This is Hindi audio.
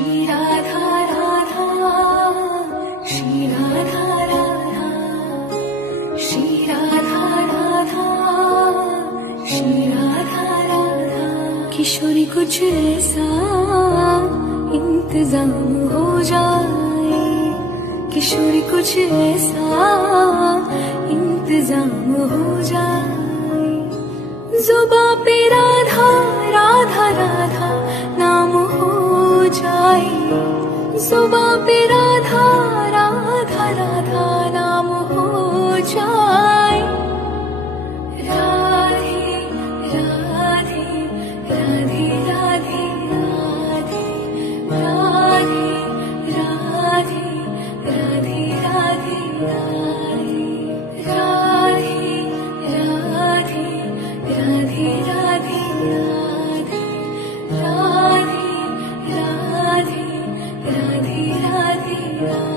Shri Radha Radha, Shri Radha Radha, Shri Radha Radha, Shri Radha Radha. किशोरी कुछ ऐसा इंतजाम हो जाए, किशोरी कुछ ऐसा इंतजाम हो जाए, जुबां पे राधा राधा राधा नाम हो जाए, जुबां पे राधा राधा राधा नाम हो जाए। राधे राधे राधे राधे राधे राधे राधे राधे राधे राधे राधे राधे राधे राधे राधे राधे राधे राधे राधे।